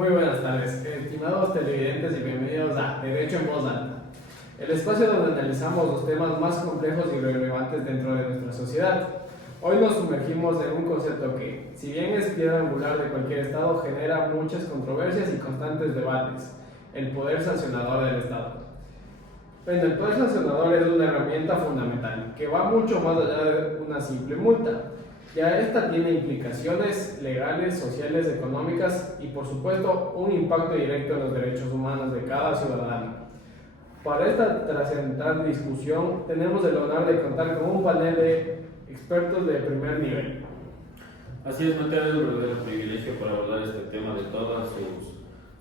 Muy buenas tardes, estimados televidentes y bienvenidos a Derecho en Voz Alta, el espacio donde analizamos los temas más complejos y relevantes dentro de nuestra sociedad. Hoy nos sumergimos en un concepto que, si bien es piedra angular de cualquier Estado, genera muchas controversias y constantes debates: el poder sancionador del Estado. Bueno, el poder sancionador es una herramienta fundamental que va mucho más allá de una simple multa. Ya esta tiene implicaciones legales, sociales, económicas y por supuesto un impacto directo en los derechos humanos de cada ciudadano. Para esta trascendental discusión tenemos el honor de contar con un panel de expertos de primer nivel. Así es, Mateo, es un verdadero privilegio para abordar este tema de todas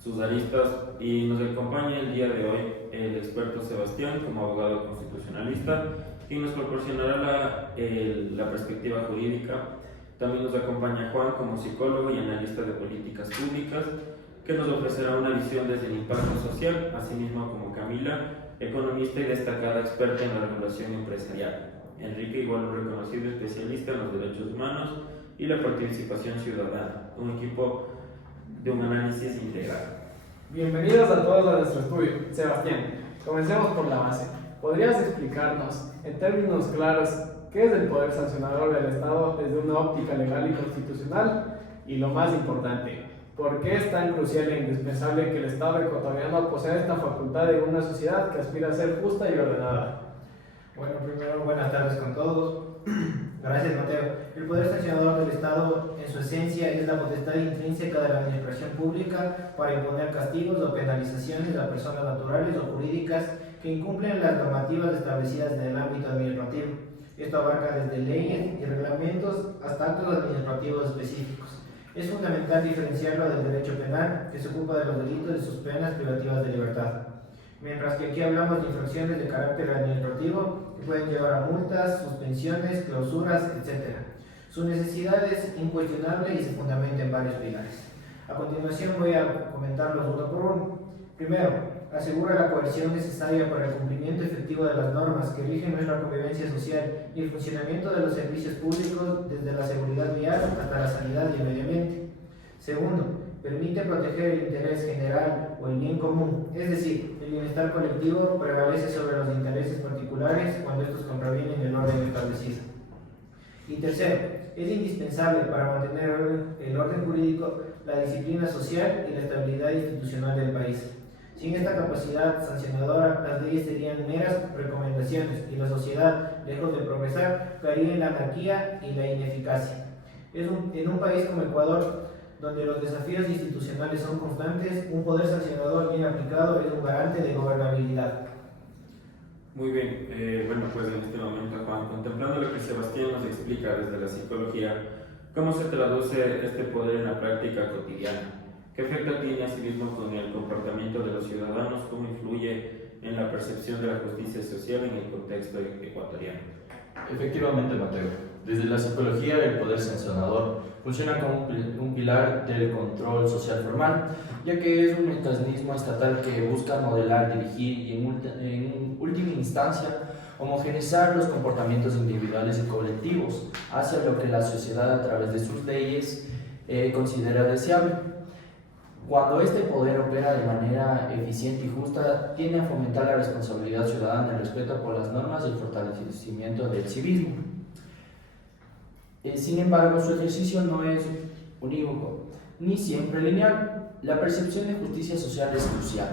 sus aristas, y nos acompaña el día de hoy el experto Sebastián como abogado constitucionalista, y nos proporcionará la perspectiva jurídica. También nos acompaña Juan como psicólogo y analista de políticas públicas, que nos ofrecerá una visión desde el impacto social, asimismo como Camila, economista y destacada experta en la regulación empresarial. Enrique, igual un reconocido especialista en los derechos humanos y la participación ciudadana, un equipo de un análisis integral. Bienvenidos a todos a nuestro estudio. Sebastián, comencemos por la base. ¿Podrías explicarnos, en términos claros, qué es el poder sancionador del Estado desde una óptica legal y constitucional? Y lo más importante, ¿por qué es tan crucial e indispensable que el Estado ecuatoriano posea esta facultad en una sociedad que aspira a ser justa y ordenada? Bueno, primero, buenas tardes con todos. Gracias, Mateo. El poder sancionador del Estado, en su esencia, es la potestad intrínseca de la administración pública para imponer castigos o penalizaciones a personas naturales o jurídicas que incumplen las normativas establecidas en el ámbito administrativo. Esto abarca desde leyes y reglamentos hasta actos administrativos específicos. Es fundamental diferenciarlo del derecho penal, que se ocupa de los delitos y sus penas privativas de libertad. Mientras que aquí hablamos de infracciones de carácter administrativo que pueden llevar a multas, suspensiones, clausuras, etc. Su necesidad es incuestionable y se fundamenta en varios pilares. A continuación voy a comentarlos uno por uno. Primero, asegura la coerción necesaria para el cumplimiento efectivo de las normas que rigen nuestra convivencia social y el funcionamiento de los servicios públicos, desde la seguridad vial hasta la sanidad y el medio ambiente. Segundo, permite proteger el interés general o el bien común, es decir, el bienestar colectivo prevalece sobre los intereses particulares cuando estos contravienen el orden establecido. Y tercero, es indispensable para mantener el orden jurídico, la disciplina social y la estabilidad institucional del país. Sin esta capacidad sancionadora, las leyes serían meras recomendaciones y la sociedad, lejos de progresar, caería en la anarquía y la ineficacia. En un país como Ecuador, donde los desafíos institucionales son constantes, un poder sancionador bien aplicado es un garante de gobernabilidad. Muy bien, bueno, pues en este momento, Juan, contemplando lo que Sebastián nos explica desde la psicología, ¿cómo se traduce este poder en la práctica cotidiana? ¿Qué efecto tiene asimismo con el comportamiento de los ciudadanos? ¿Cómo influye en la percepción de la justicia social en el contexto ecuatoriano? Efectivamente, Mateo. Desde la psicología, el poder sancionador funciona como un pilar del control social formal, ya que es un mecanismo estatal que busca modelar, dirigir y, en última instancia, homogeneizar los comportamientos individuales y colectivos hacia lo que la sociedad, a través de sus leyes, considera deseable. Cuando este poder opera de manera eficiente y justa, tiende a fomentar la responsabilidad ciudadana, el respeto por las normas y el fortalecimiento del civismo. Sin embargo, su ejercicio no es unívoco, ni siempre lineal. La percepción de justicia social es crucial.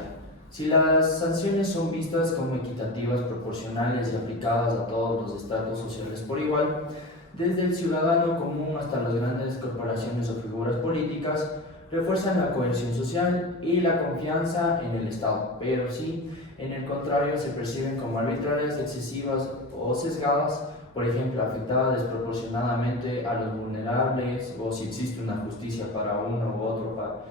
Si las sanciones son vistas como equitativas, proporcionales y aplicadas a todos los estratos sociales por igual, desde el ciudadano común hasta las grandes corporaciones o figuras políticas, refuerzan la cohesión social y la confianza en el Estado, pero si, en el contrario, se perciben como arbitrarias, excesivas o sesgadas, por ejemplo, afectada desproporcionadamente a los vulnerables, o si existe una justicia para uno u otro.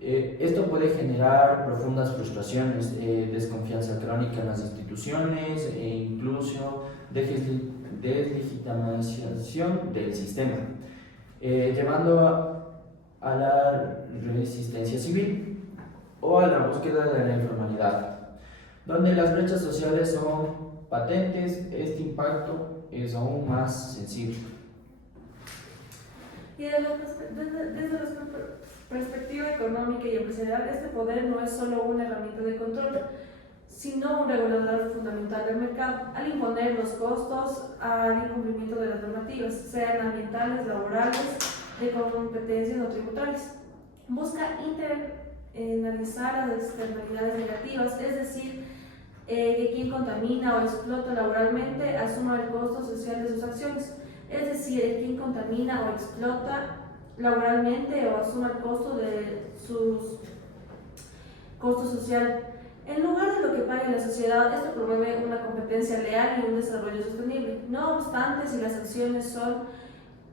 Esto puede generar profundas frustraciones, desconfianza crónica en las instituciones e incluso deslegitimación del sistema, llevando a la resistencia civil o a la búsqueda de la informalidad. Donde las brechas sociales son patentes, este impacto es aún más sensible. Y desde los perspectiva económica y empresarial, este poder no es solo una herramienta de control, sino un regulador fundamental del mercado, al imponer los costos al incumplimiento de las normativas, sean ambientales, laborales, de competencias o tributarias. Busca internalizar las externalidades negativas, es decir, que quien contamina o explota laboralmente asuma el costo social de sus acciones, es decir, el quien contamina o explota laboralmente o asuma el costo de sus costo social. En lugar de lo que pague la sociedad, esto promueve una competencia leal y un desarrollo sostenible. No obstante, si las acciones son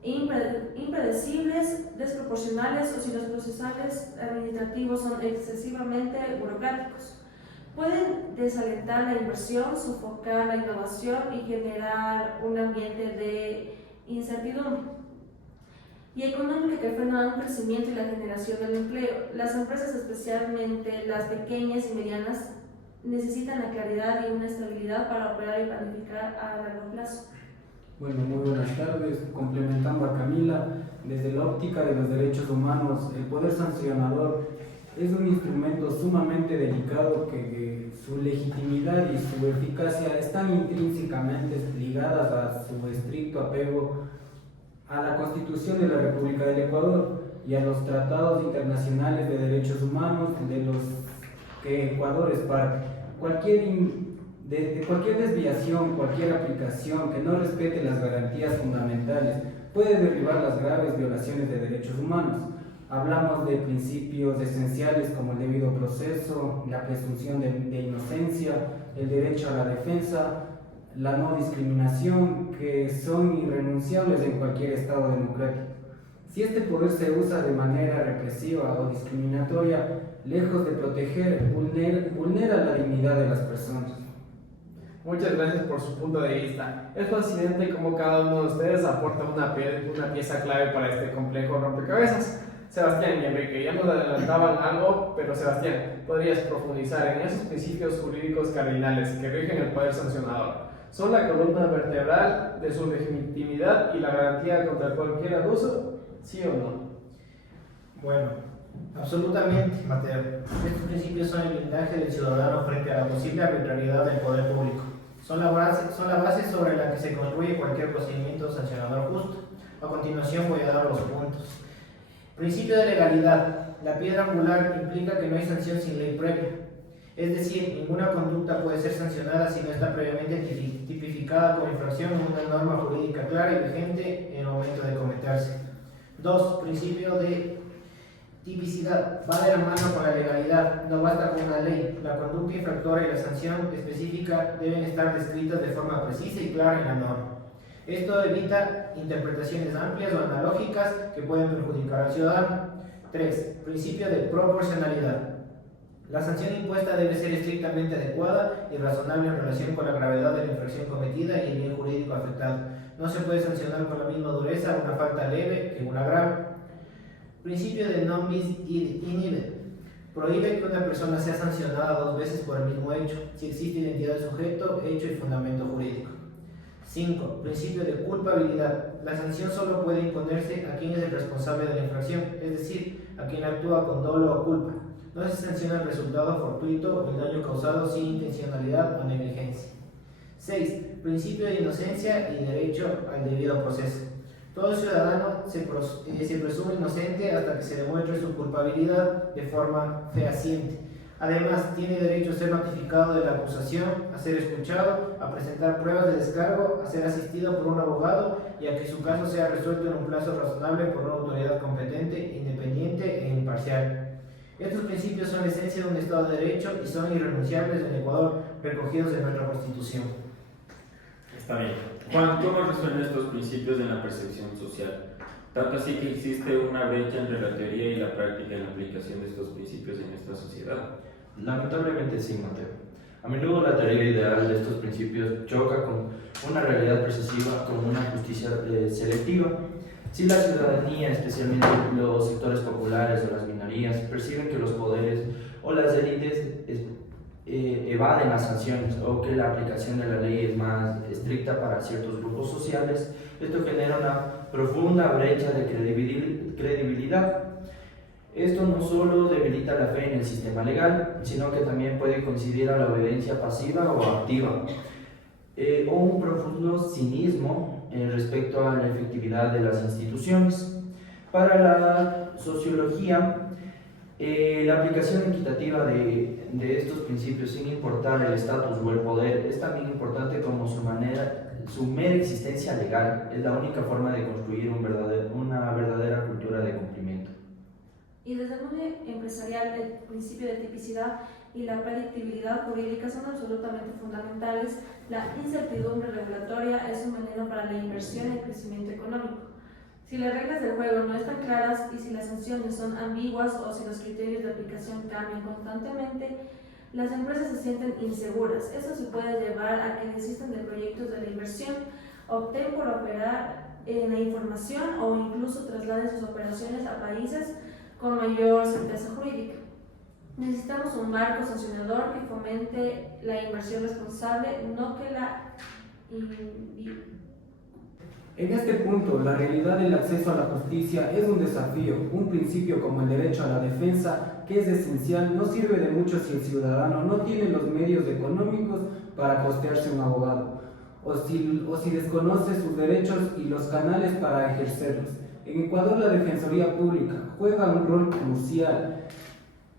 impredecibles, desproporcionales o si los procesales administrativos son excesivamente burocráticos, pueden desalentar la inversión, sofocar la innovación y generar un ambiente de incertidumbre y económica que frena un crecimiento y la generación del empleo. Las empresas, especialmente las pequeñas y medianas, necesitan la claridad y una estabilidad para operar y planificar a largo plazo. Bueno, muy buenas tardes. Complementando a Camila, desde la óptica de los derechos humanos, el poder sancionador es un instrumento sumamente delicado que su legitimidad y su eficacia están intrínsecamente ligadas a su estricto apego a la Constitución de la República del Ecuador y a los tratados internacionales de derechos humanos de los que Ecuador es parte. Cualquier desviación, cualquier aplicación que no respete las garantías fundamentales puede derribar las graves violaciones de derechos humanos. Hablamos de principios esenciales como el debido proceso, la presunción de inocencia, el derecho a la defensa, la no discriminación, que son irrenunciables en cualquier Estado democrático. Si este poder se usa de manera represiva o discriminatoria, lejos de proteger, vulnera la dignidad de las personas. Muchas gracias por su punto de vista. Es fascinante cómo cada uno de ustedes aporta una pieza clave para este complejo rompecabezas. Sebastián y Enrique ya nos adelantaban algo, pero Sebastián, ¿podrías profundizar en esos principios jurídicos cardinales que rigen el poder sancionador? ¿Son la columna vertebral de su legitimidad y la garantía contra cualquier abuso? ¿Sí o no? Bueno, absolutamente, Mateo. Estos principios son el blindaje del ciudadano frente a la posible arbitrariedad del poder público. Son la base sobre la que se construye cualquier procedimiento sancionador justo. A continuación voy a dar los puntos. Principio de legalidad. La piedra angular implica que no hay sanción sin ley previa. Es decir, ninguna conducta puede ser sancionada si no está previamente tipificada como infracción en una norma jurídica clara y vigente en el momento de cometerse. 2. Principio de tipicidad. Va de la mano con la legalidad, no basta con una ley. La conducta infractora y la sanción específica deben estar descritas de forma precisa y clara en la norma. Esto evita interpretaciones amplias o analógicas que pueden perjudicar al ciudadano. 3. Principio de proporcionalidad. La sanción impuesta debe ser estrictamente adecuada y razonable en relación con la gravedad de la infracción cometida y el bien jurídico afectado. No se puede sancionar con la misma dureza una falta leve que una grave. Principio de non bis in idem. Prohíbe que una persona sea sancionada 2 veces por el mismo hecho, si existe identidad del sujeto, hecho y fundamento jurídico. 5. Principio de culpabilidad. La sanción solo puede imponerse a quien es el responsable de la infracción, es decir, a quien actúa con dolo o culpa. No se sanciona el resultado fortuito o el daño causado sin intencionalidad o negligencia. 6. Principio de inocencia y derecho al debido proceso. Todo ciudadano se presume inocente hasta que se demuestre su culpabilidad de forma fehaciente. Además, tiene derecho a ser notificado de la acusación, a ser escuchado, a presentar pruebas de descargo, a ser asistido por un abogado y a que su caso sea resuelto en un plazo razonable por una autoridad competente, independiente e imparcial. Estos principios son la esencia de un Estado de Derecho y son irrenunciables en Ecuador, recogidos en nuestra Constitución. Está bien. Juan, ¿cómo resuelven estos principios en la percepción social? Tanto así que existe una brecha entre la teoría y la práctica en la aplicación de estos principios en nuestra sociedad. Lamentablemente sí, Mateo. A menudo la teoría ideal de estos principios choca con una realidad perceptiva como una justicia selectiva. Si la ciudadanía, especialmente los sectores populares o las minorías, perciben que los poderes o las élites evaden las sanciones o que la aplicación de la ley es más estricta para ciertos grupos sociales, esto genera una profunda brecha de credibilidad. Esto no solo debilita la fe en el sistema legal, sino que también puede coincidir a la obediencia pasiva o activa, o un profundo cinismo respecto a la efectividad de las instituciones. Para la sociología, la aplicación equitativa de estos principios, sin importar el estatus o el poder, es también importante como su mera existencia legal. Es la única forma de construir una verdadera cultura de cumplimiento. Y desde el mundo empresarial, el principio de tipicidad y la predictibilidad jurídica son absolutamente fundamentales. La incertidumbre regulatoria es un veneno para la inversión y el crecimiento económico. Si las reglas del juego no están claras y si las sanciones son ambiguas o si los criterios de aplicación cambian constantemente, las empresas se sienten inseguras. Eso se puede llevar a que desistan de proyectos de la inversión, opten por operar en la información o incluso trasladen sus operaciones a países con mayor certeza jurídica. Necesitamos un marco sancionador que fomente la inversión responsable, no que la En este punto, la realidad del acceso a la justicia es un desafío. Un principio como el derecho a la defensa, que es esencial, no sirve de mucho si el ciudadano no tiene los medios económicos para costearse un abogado, o si desconoce sus derechos y los canales para ejercerlos. En Ecuador, la Defensoría Pública juega un rol crucial,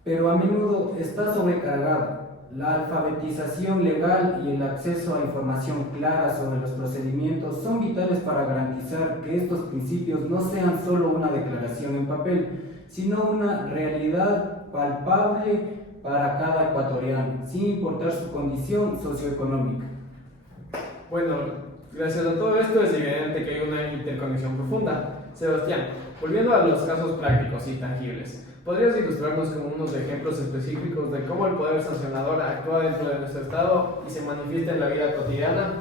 pero a menudo está sobrecargada. La alfabetización legal y el acceso a información clara sobre los procedimientos son vitales para garantizar que estos principios no sean solo una declaración en papel, sino una realidad palpable para cada ecuatoriano, sin importar su condición socioeconómica. Bueno, gracias a todo esto es evidente que hay una interconexión profunda. Sebastián, volviendo a los casos prácticos y tangibles, ¿podrías ilustrarnos con unos ejemplos específicos de cómo el poder sancionador actúa dentro de nuestro Estado y se manifiesta en la vida cotidiana?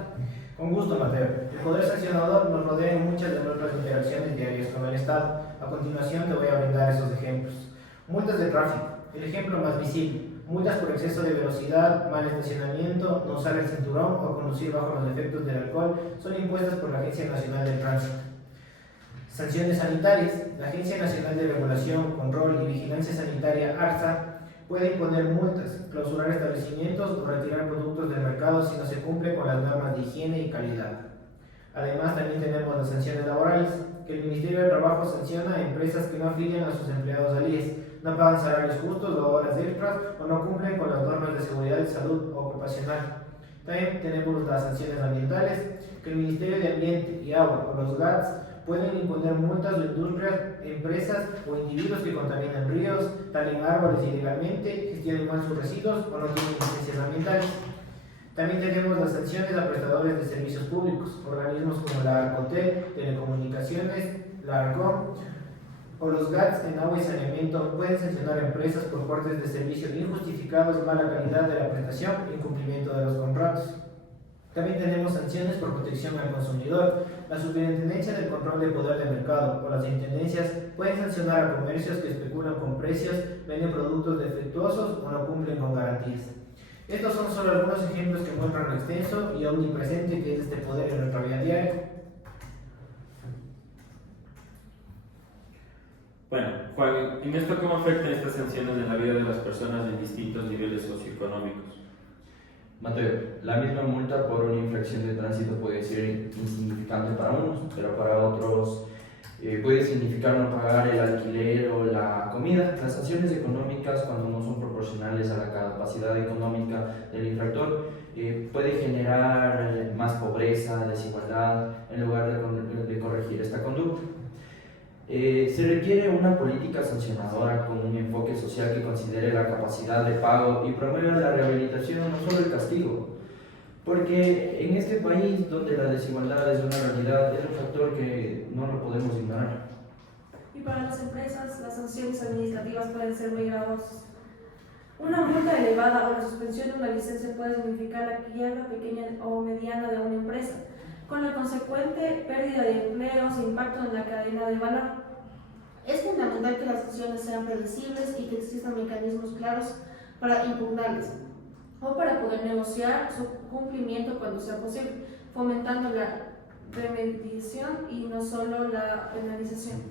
Con gusto, Mateo. El poder sancionador nos rodea en muchas de nuestras interacciones diarias con el Estado. A continuación te voy a brindar esos ejemplos. Multas de tráfico. El ejemplo más visible. Multas por exceso de velocidad, mal estacionamiento, no usar el cinturón o conducir bajo los efectos del alcohol son impuestas por la Agencia Nacional del Tránsito. Sanciones sanitarias. La Agencia Nacional de Regulación, Control y Vigilancia Sanitaria, ARSA, puede imponer multas, clausurar establecimientos o retirar productos del mercado si no se cumple con las normas de higiene y calidad. Además, también tenemos las sanciones laborales, que el Ministerio de Trabajo sanciona a empresas que no afilian a sus empleados al IES, no pagan salarios justos o horas extras o no cumplen con las normas de seguridad y salud ocupacional. También tenemos las sanciones ambientales, que el Ministerio de Ambiente y Agua o los GATS pueden imponer multas a industrias, empresas o individuos que contaminan ríos, talen árboles ilegalmente, gestionen mal sus residuos o no tienen licencias ambientales. También tenemos las sanciones a prestadores de servicios públicos, organismos como la Arcontel, Telecomunicaciones, la ARCOM o los GATS en agua y saneamiento pueden sancionar a empresas por cortes de servicios injustificados, mala calidad de la prestación e incumplimiento de los contratos. También tenemos sanciones por protección al consumidor. La Superintendencia del Control de Poder de Mercado o las intendencias pueden sancionar a comercios que especulan con precios, venden productos defectuosos o no cumplen con garantías. Estos son solo algunos ejemplos que muestran lo extenso y omnipresente que es este poder en nuestra vida diaria. Bueno, Juan, ¿en esto cómo afectan estas sanciones en la vida de las personas en distintos niveles socioeconómicos? Mateo, la misma multa por una infracción de tránsito puede ser insignificante para unos, pero para otros puede significar no pagar el alquiler o la comida. Las sanciones económicas, cuando no son proporcionales a la capacidad económica del infractor, puede generar más pobreza, desigualdad, en lugar de corregir esta conducta. Se requiere una política sancionadora con un enfoque social que considere la capacidad de pago y promueva la rehabilitación, no solo el castigo. Porque en este país donde la desigualdad es una realidad, es un factor que no lo podemos ignorar. Y para las empresas, las sanciones administrativas pueden ser muy gravosas. Una multa elevada o la suspensión de una licencia puede significar la quiebra pequeña o mediana de una empresa, con la consecuente pérdida de empleos e impacto en la cadena de valor. Es fundamental que las sanciones sean predecibles y que existan mecanismos claros para impugnarlas o para poder negociar su cumplimiento cuando sea posible, fomentando la remediación y no solo la penalización.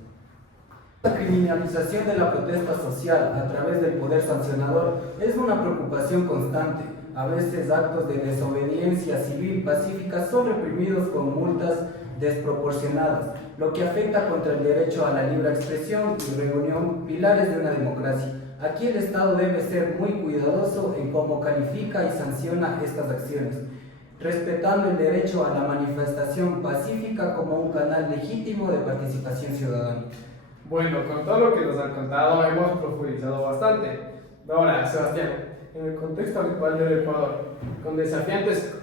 La criminalización de la protesta social a través del poder sancionador es una preocupación constante. A veces actos de desobediencia civil pacífica son reprimidos con multas desproporcionadas, lo que afecta contra el derecho a la libre expresión y reunión, pilares de una democracia. Aquí el Estado debe ser muy cuidadoso en cómo califica y sanciona estas acciones, respetando el derecho a la manifestación pacífica como un canal legítimo de participación ciudadana. Bueno, con todo lo que nos han contado hemos profundizado bastante. Ahora, Sebastián, en el contexto actual del Ecuador, con desafíos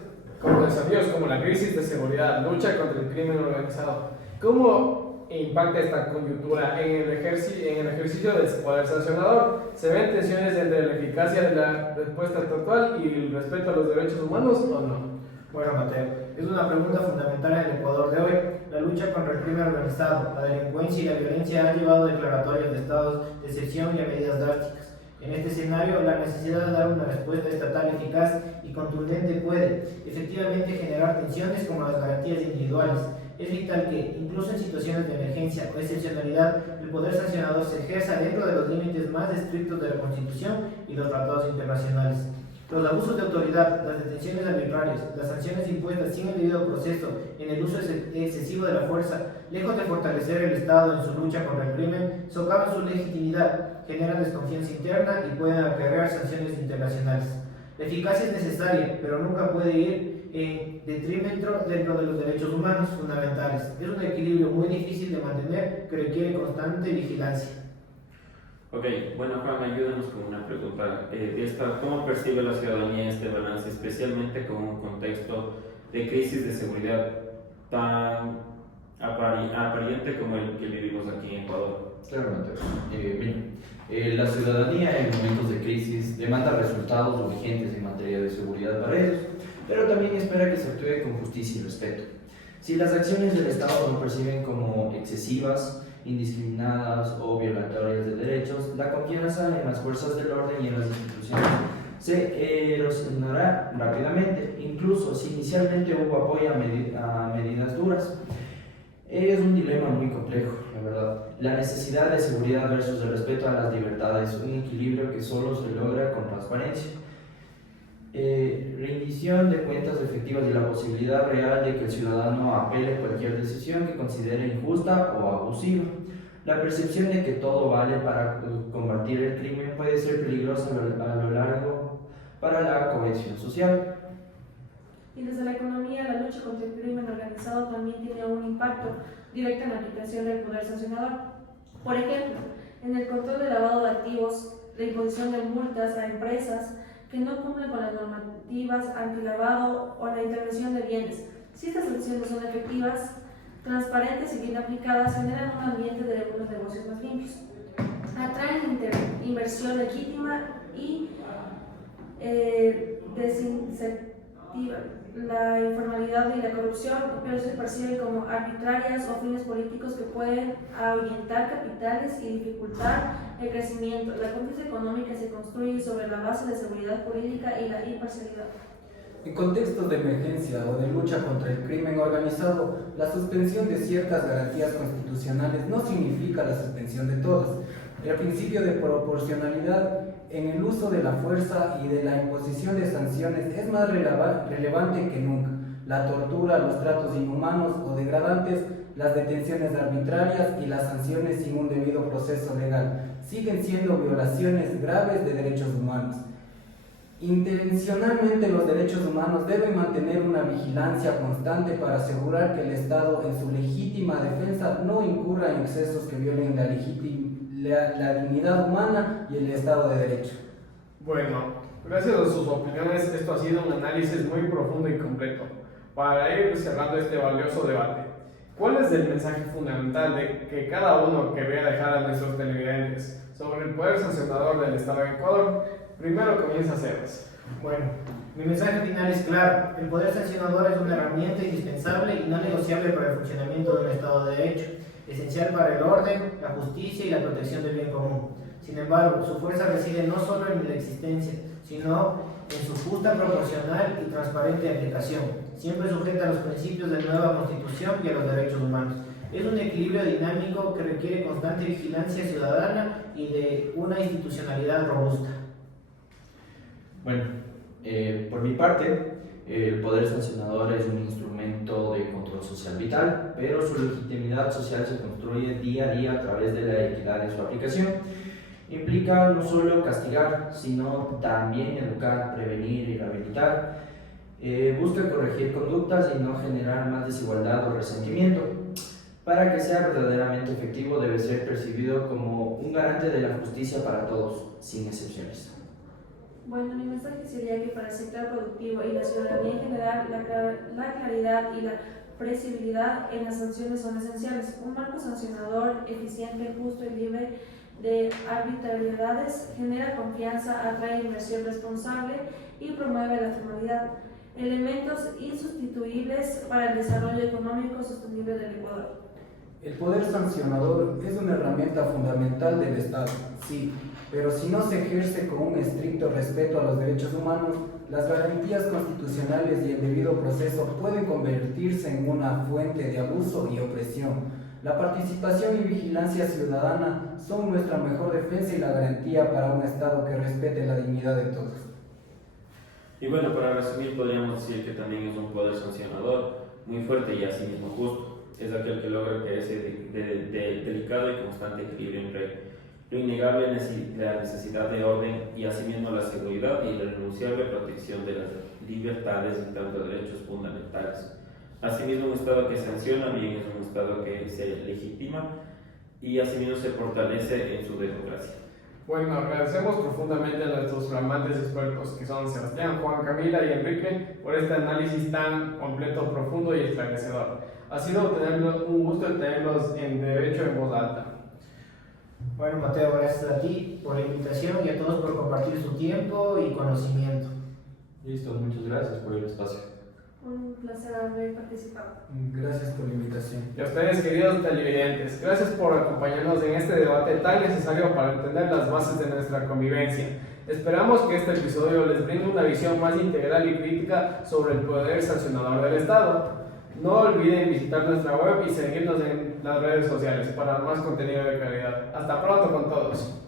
como la crisis de seguridad, lucha contra el crimen organizado, ¿cómo impacta esta coyuntura en el ejercicio del poder sancionador? ¿Se ven tensiones entre la eficacia de la respuesta actual y el respeto a los derechos humanos o no? Bueno, Mateo, es una pregunta fundamental en el Ecuador de hoy. La lucha contra el crimen organizado, la delincuencia y la violencia han llevado a declaratorias de estados de excepción y a medidas drásticas. En este escenario, la necesidad de dar una respuesta estatal eficaz y contundente puede, efectivamente, generar tensiones como las garantías individuales. Es vital que, incluso en situaciones de emergencia o excepcionalidad, el poder sancionador se ejerza dentro de los límites más estrictos de la Constitución y los tratados internacionales. Los abusos de autoridad, las detenciones arbitrarias, las sanciones impuestas sin el debido proceso en el uso excesivo de la fuerza, lejos de fortalecer el Estado en su lucha contra el crimen, socavan su legitimidad, generan desconfianza interna y pueden acarrear sanciones internacionales. La eficacia es necesaria, pero nunca puede ir en detrimento dentro de los derechos humanos fundamentales. Es un equilibrio muy difícil de mantener que requiere constante vigilancia. Ok, bueno Juan, ayúdanos con una pregunta. ¿Cómo percibe la ciudadanía este balance, especialmente con un contexto de crisis de seguridad tan aparente como el que vivimos aquí en Ecuador? Claro, la ciudadanía en momentos de crisis demanda resultados urgentes en materia de seguridad para ellos, pero también espera que se actúe con justicia y respeto. Si las acciones del Estado no perciben como excesivas, indiscriminadas o violatorias de derechos, la confianza en las fuerzas del orden y en las instituciones se erosionará rápidamente, incluso si inicialmente hubo apoyo a medidas duras. Es un dilema muy complejo, la verdad. La necesidad de seguridad versus el respeto a las libertades, un equilibrio que solo se logra con transparencia, rendición de cuentas efectivas y la posibilidad real de que el ciudadano apele cualquier decisión que considere injusta o abusiva. La percepción de que todo vale para combatir el crimen puede ser peligrosa a lo largo para la cohesión social. Y desde la economía, la lucha contra el crimen organizado también tiene un impacto directo en la aplicación del poder sancionador. Por ejemplo, en el control del lavado de activos, la imposición de multas a empresas que no cumplen con las normativas antilavado o la intervención de bienes. Si estas acciones son efectivas, transparentes y bien aplicadas, generan un ambiente de unos negocios más limpios. Atraen inversión legítima y desincentiva la informalidad y la corrupción, pero se perciben como arbitrarias o fines políticos que pueden ahuyentar capitales y dificultar el crecimiento. La confianza económica se construye sobre la base de seguridad jurídica y la imparcialidad. En contextos de emergencia o de lucha contra el crimen organizado, la suspensión de ciertas garantías constitucionales no significa la suspensión de todas. El principio de proporcionalidad en el uso de la fuerza y de la imposición de sanciones es más relevante que nunca. La tortura, los tratos inhumanos o degradantes, las detenciones arbitrarias y las sanciones sin un debido proceso legal siguen siendo violaciones graves de derechos humanos. Intencionalmente los derechos humanos deben mantener una vigilancia constante para asegurar que el Estado en su legítima defensa no incurra en excesos que violen la dignidad humana y el Estado de Derecho. Bueno, gracias a sus opiniones, esto ha sido un análisis muy profundo y completo. Para ir cerrando este valioso debate, ¿cuál es el mensaje fundamental que cada uno querría dejar a nuestros televidentes sobre el poder sancionador del Estado de Ecuador? Primero comienza Sebas. Bueno, mi mensaje final es claro. El poder sancionador es una herramienta indispensable y no negociable para el funcionamiento de un Estado de Derecho, esencial para el orden, la justicia y la protección del bien común. Sin embargo, su fuerza reside no solo en la existencia, sino en su justa, proporcional y transparente aplicación, siempre sujeta a los principios de la nueva Constitución y a los derechos humanos. Es un equilibrio dinámico que requiere constante vigilancia ciudadana y de una institucionalidad robusta. Bueno, por mi parte, el poder sancionador es un instrumento de control social vital, pero su legitimidad social se construye día a día a través de la equidad en su aplicación. Implica no solo castigar, sino también educar, prevenir y rehabilitar. Busca corregir conductas y no generar más desigualdad o resentimiento. Para que sea verdaderamente efectivo, debe ser percibido como un garante de la justicia para todos, sin excepciones. Bueno, mi mensaje sería que para el sector productivo y la ciudadanía en general, la claridad y la previsibilidad en las sanciones son esenciales. Un marco sancionador eficiente, justo y libre de arbitrariedades genera confianza, atrae inversión responsable y promueve la formalidad, elementos insustituibles para el desarrollo económico sostenible del Ecuador. El poder sancionador es una herramienta fundamental del Estado, sí, pero si no se ejerce con un estricto respeto a los derechos humanos, las garantías constitucionales y el debido proceso pueden convertirse en una fuente de abuso y opresión. La participación y vigilancia ciudadana son nuestra mejor defensa y la garantía para un Estado que respete la dignidad de todos. Y bueno, para resumir, podríamos decir que también es un poder sancionador muy fuerte y asimismo justo. Es aquel que logra que ese delicado y constante equilibrio entre lo innegable, la necesidad de orden y asimismo la seguridad y la irrenunciable protección de las libertades y tanto derechos fundamentales. Asimismo, un Estado que sanciona bien es un Estado que se legitima y asimismo se fortalece en su democracia. Bueno, agradecemos profundamente a nuestros flamantes expertos que son Sebastián, Juan, Camila y Enrique por este análisis tan completo, profundo y esclarecedor. Ha sido un gusto tenerlos en Derecho en Voz Alta. Bueno, Mateo, gracias a ti por la invitación y a todos por compartir su tiempo y conocimiento. Listo, muchas gracias por el espacio. Un placer haber participado. Gracias por la invitación. Y a ustedes, queridos televidentes, gracias por acompañarnos en este debate tan necesario para entender las bases de nuestra convivencia. Esperamos que este episodio les brinde una visión más integral y crítica sobre el poder sancionador del Estado. No olviden visitar nuestra web y seguirnos en las redes sociales para más contenido de calidad. Hasta pronto con todos.